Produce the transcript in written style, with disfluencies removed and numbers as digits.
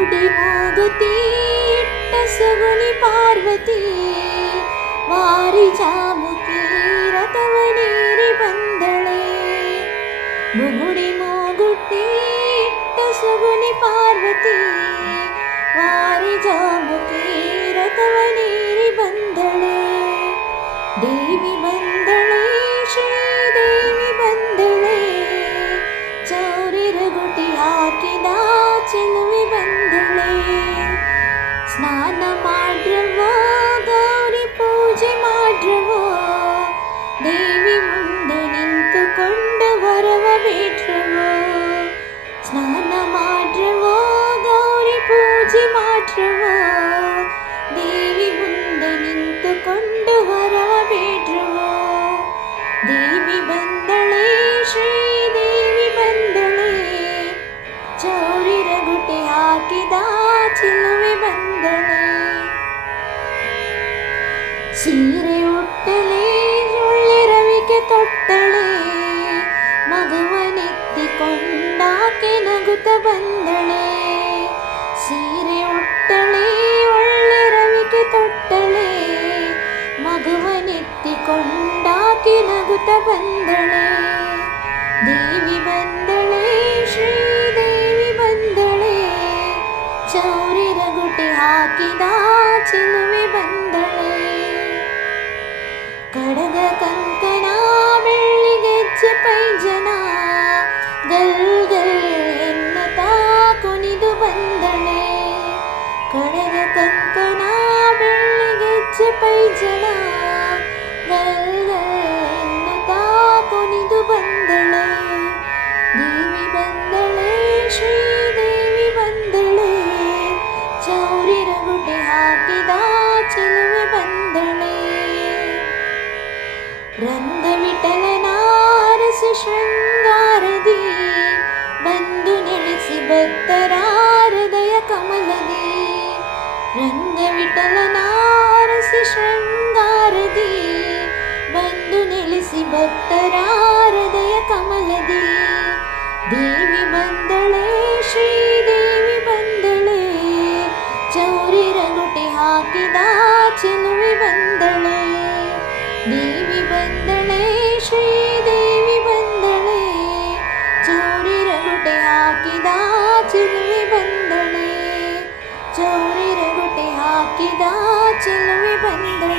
ಮುಗುಡಿ ಮೂಗುತಿಟ್ಟ ಸಗುಣಿ ಪಾರ್ವತಿ ವಾರಿ ಜಾಮುಕಿ ರಥವನೇರಿ ಬಂದಳೆ. ಮುಗುಡಿ ಮೂಗುತಿಟ್ಟ ಸಗುಣಿ ಪಾರ್ವತಿ ವಾರಿ ಜಾಮುಕಿ ರಥವನೇರಿ ಬಂದಳೆ. ದೇವಿ ಬಂದಳೆ, ಶ್ರೀದೇವಿ ಬಂದಳೆ, ಚೌರಿ ರಗುಟಿ ಹಾಕಿದ ಚೆಲುವೆ ಬಂದಳೆ. ಸ್ನಾನ ಮಾಡ್ರವೋ, ಗೌರಿ ಪೂಜೆ ಮಾಡ್ರವೋ, ದೇವಿ ಮುಂದೆ ನಿಂತುಕೊಂಡು ವರವ ಬೇಡ್ರವೋ. ಸ್ನಾನ ಮಾಡ್ರವೋ, ಗೌರಿ ಪೂಜೆ ಮಾಡ್ರವೋ, ದೇವಿ ಮುಂದೆ ನಿಂತುಕೊಂಡು ವರವ ಬೇಡ್ರವೋ. ದೇವಿ ಬಂದಳೆ, ಶ್ರೀದೇವಿ ಬಂದಳೆ, ಚೌರಿ ರಗುಟೆ ಹಾಕಿದ ಚೆಲುವೆ ಬಂದಳೆ. ಸೀರೆ ಉಟ್ಟಳೆ, ಒಳ್ಳೆ ರವಿಕೆ ತೊಟ್ಟಳೆ, ಮಗುವನೆತ್ತಿಕೊಂಡಾಕೆ ನಗುತ್ತ ಬಂದಳೆ. ಸೀರೆ ಉಟ್ಟಳೆ, ಒಳ್ಳೆ ರವಿಕೆ ತೊಟ್ಟಳೆ, ಮಗುವನೆತ್ತಿಕೊಂಡಾಕೆ ನಗುತ್ತ ಬಂದಳೆ. ದೇವಿ ಬಂದಳೆ, ಶ್ರೀದೇವಿ ಬಂದಳೆ, ಚೌರಿ ರಗುಟೆ ಹಾಕಿದ ಚೆಲುವೆ ಬಂದಳೆ. ಕಡಗ ಕಂಕಣ ಬೆಳ್ಳಿಗೆಜ್ಜೆ ಪೈಜನ ಗಲ್ ಗಲ್ ಎನ್ನತಾ ಕುಣಿದು ಬಂದಳೆ. ಕಡಗ ಕಂಕಣ ಬೆಳ್ಳಿಗೆಜ್ಜೆ ಪೈಜನ ಗಲ್ ಗಲ್ ಎನ್ನುತ್ತಾ ಕುಣಿದು ಬಂದಳೆ. ದೇವಿ ಬಂದಳೆ, ಶ್ರೀದೇವಿ ಬಂದಳೆ, ಚೌರಿ ರಗುಟೆ ಹಾಕಿದ ಚೆಲುವೆ ಬಂದಳೆ. ರಂಗವಿಠಲನ ಅರಸಿ ಶೃಂಗಾರದಿ ಬಂದು ನೆಲೆಸಿ ಭಕ್ತರ ಹೃದಯ ಕಮಲದಿ. ರಂಗವಿಠಲನ ಅರಸಿ ಶೃಂಗಾರದಿ ಬಂದು ನೆಲೆಸಿ ಭಕ್ತರ ಹೃದಯ ಕಮಲದಿ. ದೇವಿ ಬಂದಳೆ, ಶ್ರೀದೇವಿ ಬಂದಳೆ, ಚೌರಿ ರಗುಟೆ ಹಾಕಿದ ಚೆಲುವೆ ಬಂದಳೆ. ದೇವಿ ಬಂದಳೆ, ಶ್ರೀದೇವಿ ಬಂದಳೆ, ಚೌರಿ ರಗುಟೆ ಹಾಕಿದ ಚೆಲುವೆ ಬಂದಳೆ. ಚೌರಿ ರಗುಟೆ ಹಾಕಿದ ಚೆಲುವೆ ಬಂದಳೆ.